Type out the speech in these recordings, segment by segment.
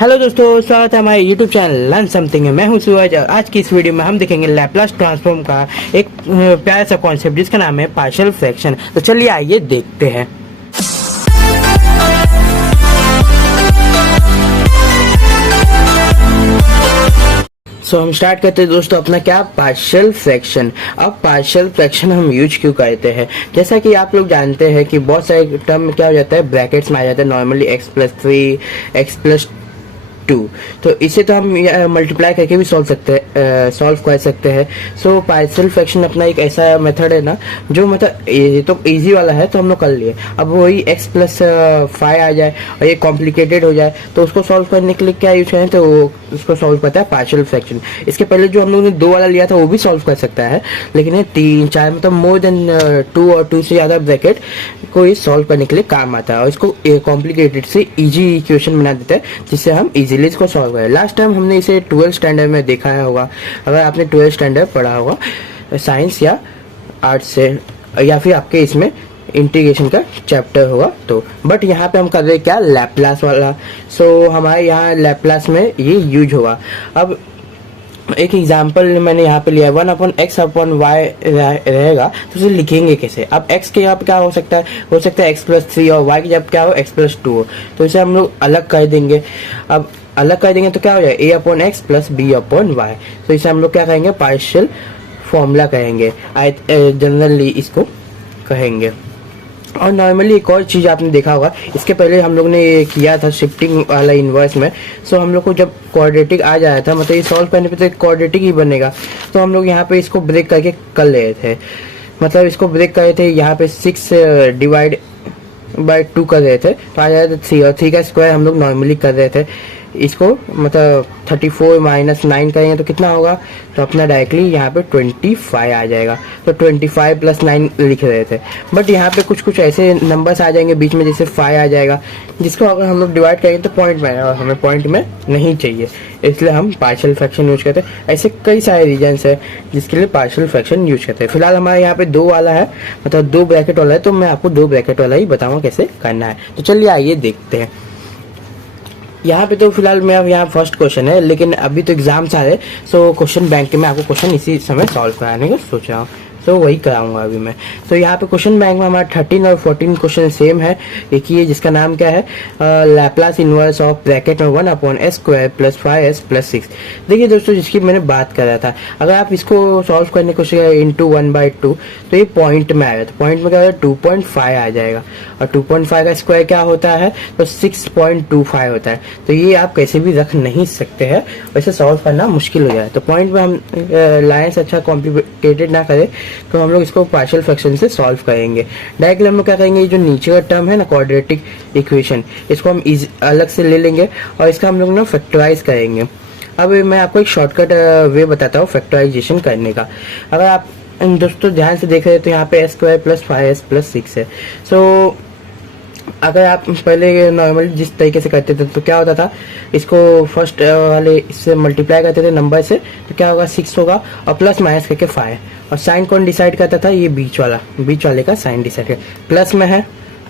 Hello दोस्तों, स्वागत है हमारे यूट्यूब चैनल लर्न समथिंग में। मैं हूं सूरज और आज की इस वीडियो में हम देखेंगे लैपलास ट्रांसफॉर्म का एक प्यारा सा कॉन्सेप्ट जिसका नाम है पार्शियल फ्रैक्शन। तो चलिए आइए देखते हैं। हम स्टार्ट करते हैं दोस्तों अपना क्या पार्शियल फ्रैक्शन। अब पार्शियल फ्रैक्शन हम यूज क्यों करते हैं, जैसा कि आप लोग जानते हैं कि बहुत सारे टर्म में क्या हो जाता है, ब्रैकेट्स में आ जाता है नॉर्मली x+3 x+2। तो इसे तो हम मल्टीप्लाई करके भी सॉल्व कर सकते हैं। सो पार्शियल फ्रैक्शन अपना एक ऐसा मेथड है ना जो मतलब ये तो इजी वाला है, तो हम लोग कर लिए। अब वही x+5 आ जाए और ये कॉम्प्लिकेटेड हो जाए तो उसको सॉल्व करने के लिए क्या यूज करें, तो वो उसको सॉल्व करता है पार्शियल फ्रैक्शन। इसके पहले जो हम लोग ने 2 वाला लिया था वो भी सॉल्व कर सकता है, लेकिन ये 3-4 मतलब मोर देन 2 और 2 से ज़्यादा ब्रैकेट को ये सॉल्व करने के लिए काम आता है और इसको कॉम्प्लिकेटेड से इजी इक्वेशन बना देता है जिससे हम इजीली इसको सॉल्व करें। लास्ट टाइम हमने इसे 12th स्टैंडर्ड में देखा होगा, अगर आपने 12th स्टैंडर्ड पढ़ा होगा साइंस या आर्ट्स से, या फिर आपके इसमें इंटीग्रेशन का चैप्टर होगा तो। बट यहाँ पे हम कर रहे क्या, लैपलास वाला। सो हमारे यहाँ लैपलास में ये यूज होगा। अब एक एग्जाम्पल मैंने यहाँ पे लिया है, 1/x/y रहेगा तो उसे लिखेंगे कैसे। अब x के यहाँ पे क्या हो सकता है x+3 और y की जब क्या हो x+2 हो, तो इसे हम लोग अलग कर देंगे। अब अलग कर देंगे तो क्या हो जाएगा a/x + b/y। तो इसे हम लोग क्या कहेंगे, पार्शियल फॉर्मूला कहेंगे, जनरली इसको कहेंगे। और नॉर्मली एक और चीज़ आपने देखा होगा, इसके पहले हम लोग ने ये किया था शिफ्टिंग वाला इन्वर्स में। सो हम लोग को जब क्वाड्रेटिक आ जाया था, मतलब ये सॉल्व करने पे तो क्वाड्रेटिक ही बनेगा, तो हम लोग यहाँ पे इसको ब्रेक करके कर रहे थे। मतलब इसको ब्रेक कर रहे थे, यहाँ पे 6/2 कर रहे थे तो आ जाता था 3, और 3 का स्क्वायर हम लोग नॉर्मली कर रहे थे। इसको मतलब 34 - 9 करेंगे तो कितना होगा, तो अपना डायरेक्टली यहाँ पे 25 आ जाएगा। तो 25 + 9 लिख रहे थे, बट यहाँ पे कुछ ऐसे नंबर्स आ जाएंगे बीच में, जैसे 5 आ जाएगा, जिसको अगर हम लोग डिवाइड करेंगे तो पॉइंट में आएगा और हमें पॉइंट में नहीं चाहिए, इसलिए हम पार्शियल फ्रैक्शन यूज करते हैं। ऐसे कई सारे रीजन्स है जिसके लिए पार्शियल फ्रैक्शन यूज करते हैं। फिलहाल हमारे यहाँ पे 2 वाला है, मतलब 2 ब्रैकेट वाला है, तो मैं आपको 2 ब्रैकेट वाला ही बताऊंगा कैसे करना है। तो चलिए आइए देखते हैं। यहाँ पे तो फिलहाल मेरा यहाँ फर्स्ट क्वेश्चन है, लेकिन अभी तो एग्जाम्स आ रहे, सो क्वेश्चन बैंक में आपको क्वेश्चन इसी समय सॉल्व कराने का सोच रहा हूँ, तो वही कराऊंगा अभी मैं। तो यहाँ पे क्वेश्चन बैंक में हमारा 13 और 14 क्वेश्चन सेम है, एक ही है जिसका नाम क्या है, लैपलास इनवर्स ऑफ ब्रैकेट में 1/s² + 5s + 6। देखिए दोस्तों, जिसकी मैंने बात कर रहा था, अगर आप इसको सॉल्व करने की कोशिश करें इंटू 1/2 तो ये पॉइंट में आएगा, तो पॉइंट में क्या होगा 2.5 आ जाएगा, और 2.5 का स्क्वायर क्या होता है, तो 6.25 होता है। तो ये आप कैसे भी रख नहीं सकते हैं, वैसे सॉल्व करना मुश्किल हो जाए। तो पॉइंट में हम लाइन्स अच्छा कॉम्प्लिकेटेड ना करें, तो हम लोग इसको पार्शियल फ्रैक्शन से सॉल्व करेंगे। डायरेक्टली हम लोग क्या करेंगे, ये जो नीचे का टर्म है ना क्वाड्रेटिक इक्वेशन, इसको हम अलग से ले लेंगे और इसका हम लोग ना फैक्टराइज करेंगे। अब मैं आपको एक शॉर्टकट वे बताता हूँ फैक्टराइजेशन करने का। अगर आप दोस्तों ध्यान से देख रहे हैं तो यहाँ पे s² + 5s + 6 है। सो अगर आप पहले नॉर्मली जिस तरीके से करते थे तो क्या होता था, इसको फर्स्ट वाले इससे मल्टीप्लाई करते थे नंबर से, तो क्या होगा 6 होगा और प्लस माइनस करके 5, और साइन कौन डिसाइड करता था, ये बीच वाले का साइन डिसाइड कर। प्लस में है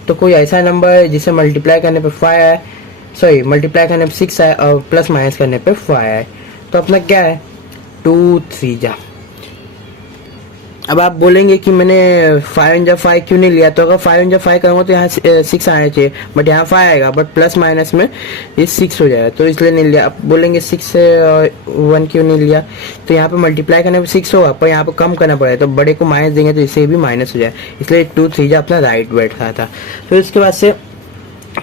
तो कोई ऐसा नंबर है जिसे मल्टीप्लाई करने पे 5 आए, सॉरी मल्टीप्लाई करने पे 6 आए और प्लस माइनस करने पे 5 आए, तो अपना क्या है 2 3 जा। अब आप बोलेंगे कि मैंने 5 क्यों नहीं लिया, तो अगर 5 करूँगा तो यहाँ 6 आना चाहिए, बट यहाँ 5 आएगा, बट प्लस माइनस में ये 6 हो जाएगा, तो इसलिए नहीं लिया। आप बोलेंगे 6 से 1 क्यों नहीं लिया, तो यहाँ पे मल्टीप्लाई करने पे 6 होगा, पर यहाँ पे कम करना पड़ेगा, तो बड़े को माइनस देंगे तो इससे भी माइनस हो जाए, इसलिए 2 3 अपना राइट बैठ रहा था। तो इसके बाद से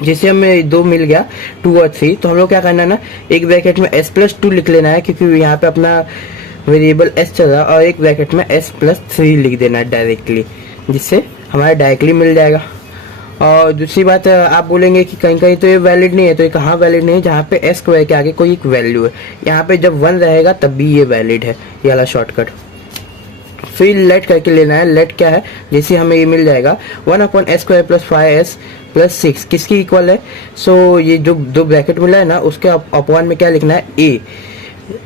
जैसे हमें 2 मिल गया 2 और 3, तो हम लोग क्या करना है ना, एक ब्रैकेट में s+2 लिख लेना है, क्योंकि यहाँ पे अपना वेरिएबल s चल रहा है, और एक ब्रैकेट में s+3 लिख देना है डायरेक्टली, जिससे हमारा डायरेक्टली मिल जाएगा। और दूसरी बात, आप बोलेंगे कि कहीं कहीं तो ये वैलिड नहीं है, तो ये कहाँ वैलिड नहीं है, जहाँ पे s² के आगे कोई एक वैल्यू है, यहाँ पे जब 1 रहेगा तब भी ये वैलिड है, ये वाला शॉर्टकट। फिर लेट करके लेना है, लेट क्या है, जैसे हमें ये मिल जाएगा 1/s² + 5s + 6 किसकी इक्वल है, सो ये जो 2 ब्रैकेट मिला है ना, उसके अपॉन में क्या लिखना है,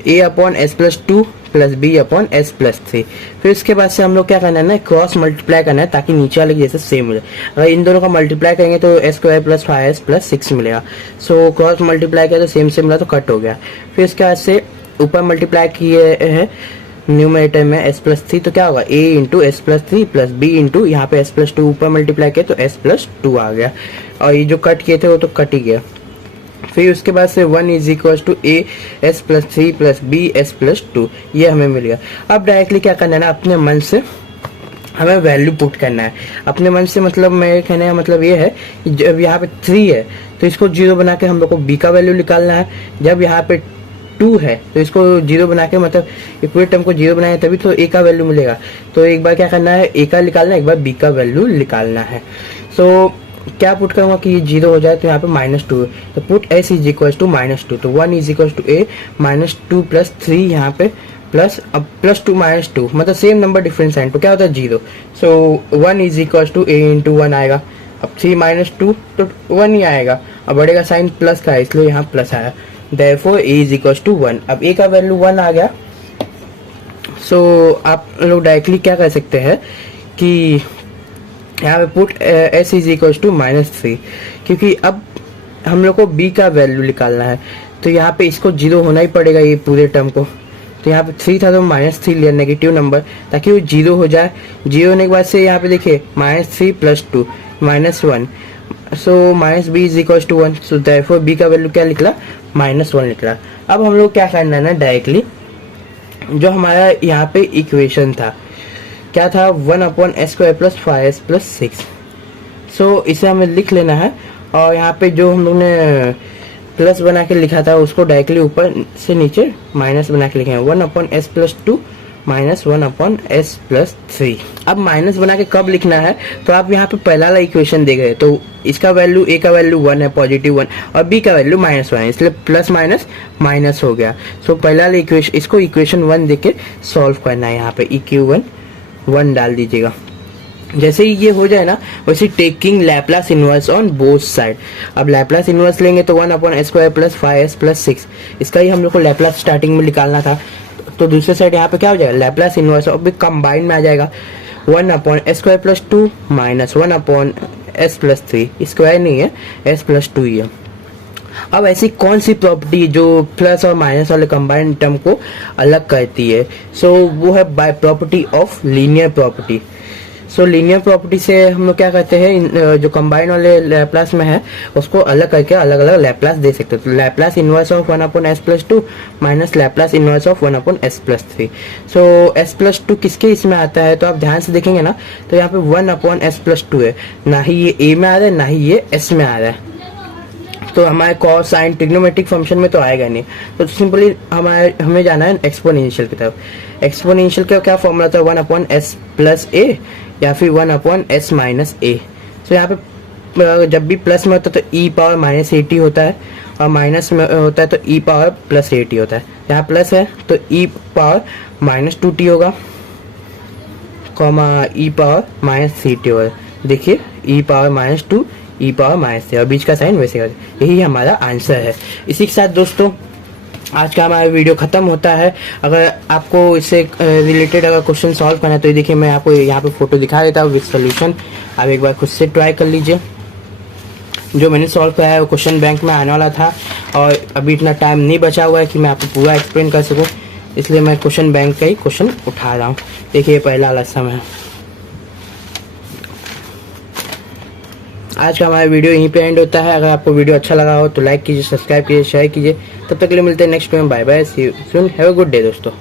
a/s + 2 plus B upon S plus 3। फिर इसके बाद से हम लोग क्या करना है ना, क्रॉस मल्टीप्लाई करना है ताकि नीचे वाले जैसे सेम मिले। अगर इन दोनों का मल्टीप्लाई करेंगे तो S square plus 5s plus 6 मिलेगा। सो क्रॉस मल्टीप्लाई किया तो सेम सेम मिला तो कट हो गया। फिर इसके बाद से ऊपर मल्टीप्लाई किए हैं न्यूमरेटर में एस प्लस 3, तो क्या होगा a into S plus 3 plus B into यहाँ पे एस प्लस 2 ऊपर मल्टीप्लाई किया तो एस प्लस 2 आ गया। और ये जो कट किए थे वो तो कट ही गया। फिर उसके बाद से 1 is equal to A S plus 3 plus B S plus 2, ये हमें मिल गया। अब डायरेक्टली क्या करना है ना, अपने मन से हमें वैल्यू पुट करना है। अपने मन से मतलब मेरे कहने का मतलब ये है, जब यहाँ पे 3 है तो इसको 0 बना के हम लोग को b का वैल्यू निकालना है। जब यहाँ पे 2 है तो इसको 0 बना के मतलब इक्वल टर्म को 0 बनाए तभी तो a का वैल्यू मिलेगा। तो एक बार क्या करना है, a का निकालना है, एक बार b का वैल्यू निकालना है। सो क्या पुट करूंगा कि ये 0 हो जाए तो यहाँ पे -2 है, तो put s is equal to -2, तो 1 is equal to a -2 plus 3 यहाँ पे प्लस अब +2 -2 मतलब सेम नंबर डिफरेंस साइन, तो क्या होता है 0। So 1 is equal to a into 1 आएगा। अब 3 -2 तो 1 ही आएगा। अब बढ़ेगा साइन प्लस का है इसलिए यहाँ प्लस आया। Therefore a is equal to 1। अब a का वैल्यू 1 आ गया। सो आप लोग डायरेक्टली क्या कर सकते हैं कि यहाँ पे put s is equal to -3, क्योंकि अब हम लोग को b का वैल्यू निकालना है तो यहाँ पे इसको 0 होना ही पड़ेगा ये पूरे टर्म को। तो यहाँ पे 3 था तो -3 लिया नेगेटिव नंबर ताकि वो 0 हो जाए। 0 होने के बाद से यहाँ पे देखिए -3 plus 2 -1, so -b is equal to 1। So therefore b का वैल्यू क्या निकला, -1 निकला। अब हम लोग क्या करना है ना, डायरेक्टली जो हमारा यहाँ पे इक्वेशन था क्या था, 1 upon S square plus 5s plus 6। सो इसे हमें लिख लेना है और यहाँ पे जो हम लोग ने प्लस बना के लिखा था उसको डायरेक्टली ऊपर से नीचे माइनस बना के लिखे हैं। 1 upon S plus 2 minus 1 upon S plus 3। अब माइनस बना के कब लिखना है, तो आप यहाँ पे पहला वाला इक्वेशन देख रहे हैं तो इसका वैल्यू a का वैल्यू 1 है पॉजिटिव 1 और b का वैल्यू -1 है, इसलिए प्लस माइनस माइनस हो गया। सो पहला वाला इक्वेशन, इसको इक्वेशन 1 देख के सॉल्व करना है। यहाँ पे EQ1 1 डाल दीजिएगा। जैसे ही ये हो जाए ना, वैसे taking Laplace inverse on both side. अब लैप्लास इनवर्स लेंगे तो 1 upon S square plus 5s plus 6, इसका ही हम लोग को लैप्लास स्टार्टिंग में निकालना था। तो दूसरे साइड यहाँ पे क्या हो जाएगा, लैप्लास इनवर्स अब कंबाइन में आ जाएगा। 1 upon S square plus 2 minus 1 upon S plus 3, square नहीं है एस प्लस 2 ही है। अब ऐसी कौन सी प्रॉपर्टी जो प्लस और माइनस वाले कंबाइंड टर्म को अलग करती है, सो वो है by property of linear property. So linear property से हम लोग क्या करते हैं, जो कंबाइन वाले लैप्लास में है उसको अलग करके अलग अलग लैप्लास दे सकते हैं। तो Laplace inverse of 1 upon S plus 2 minus Laplace inverse of 1 upon S plus 3। So S plus 2 किसके इसमें आता है, तो आप ध्यान से देखेंगे ना तो यहाँ पे 1 अपॉन एस प्लस 2 है, ना ही ये ए में आ रहा है ना ही ये एस में आ रहा है। तो हमारे कॉस साइन ट्रिग्नोमेट्रिक फंक्शन में तो आएगा नहीं। तो सिंपली हमें जाना है एक्सपोनेंशियल की तरफ। एक्सपोनेंशियल का क्या फॉर्मूला था, 1 अपॉन एस प्लस ए या फिर 1 अपॉन एस माइनस ए। तो यहाँ पे जब भी प्लस में होता है तो e पावर माइनस 80 होता है और माइनस में होता है तो e पावर प्लस 80 होता है। यहाँ प्लस है तो e पावर माइनस 2t होगा, comma e power minus 3t होगा। देखिए e power minus 2 e power minus 3 और बीच का साइन वैसे कर, यही हमारा आंसर है। इसी के साथ दोस्तों आज का हमारा वीडियो खत्म होता है। अगर आपको इससे रिलेटेड अगर क्वेश्चन सॉल्व करना है तो देखिए मैं आपको यहाँ पे फोटो दिखा देता हूँ विद सोल्यूशन। आप एक बार खुद से ट्राई कर लीजिए। जो मैंने सॉल्व किया है वो क्वेश्चन बैंक में आने वाला था और अभी इतना टाइम नहीं बचा हुआ है कि मैं आपको पूरा एक्सप्लेन कर सकूँ, इसलिए मैं क्वेश्चन बैंक का ही क्वेश्चन उठा रहा हूँ। देखिए पहला वाला समय है। आज का हमारा वीडियो यहीं पे एंड होता है। अगर आपको वीडियो अच्छा लगा हो तो लाइक कीजिए, सब्सक्राइब कीजिए, शेयर कीजिए। तब तक के लिए मिलते हैं next time. Bye bye, see you soon, have a good day दोस्तों।